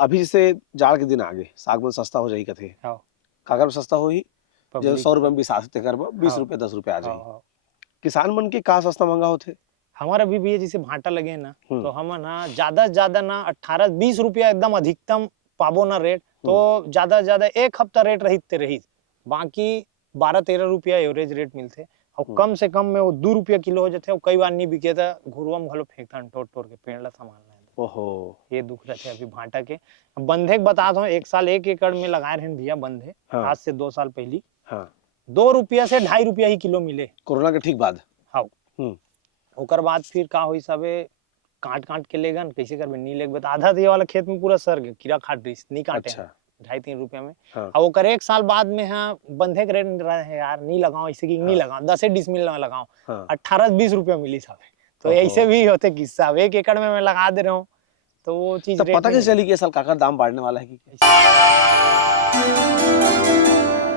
अभी जैसे जाड़ के दिन आ गए, साग मन सस्ता हो जाही कथे, हाँ काकर में सस्ता हो ही जो पब्लिक 100 रुपए में भी साग कर 20 हाँ रुपए 10 रुपए आ हाँ जाही। हाँ किसान मन के का सस्ता महंगा होथे? हमारा भी ये जैसे भाटा लगे ना हम्म। तो हम ना ज्यादा से ज्यादा ना 18-20 रुपया एकदम अधिकतम पाबो ना रेट, तो ज्यादा से ज्यादा एक हफ्ता रेट रही बाकी 12-13 रुपया एवरेज रेट मिलते। और कम से कम में वो 2 रुपया किलो हो जाते, और कई बार नहीं बिके था घुरुआ में घलो फेंकथन टोट टोट के पेड़ ला सामान ला। ओहो, ये दुख रहे अभी भाटा के। बंधे के बता दो, एक साल 1 एकड़ में लगाए रहे भैया बंधे, हाँ आज से 2 साल पहली हाँ 2 रुपया से 2.5 रुपया ही किलो मिले। कोरोना के ठीक बाद। हाँ हम्म। ओकर बाद फिर का होई सबे काट काट के लेगन कैसे करबे, नहीं लेके तो आधा दिए वाला खेत में पूरा सर गया, कीड़ा खाट रही नहीं काटे। अच्छा। 2.5-3 रुपया में। हाँ। और ओकर 1 साल बाद में हाँ बंधे के रेट रहे यार नहीं लगाओ ऐसे कि नहीं लगाओ 10 डिसमिल में लगाओ, हाँ 18-20 रुपया मिली सब। तो ओहो। ऐसे भी होते किस्सा, 1 एकड़ में मैं लगा दे रहा हूँ तो वो चीज तब रेट पता नहीं कैसे चली कि ये साल काकर दाम बढ़ने वाला है कि? मिली।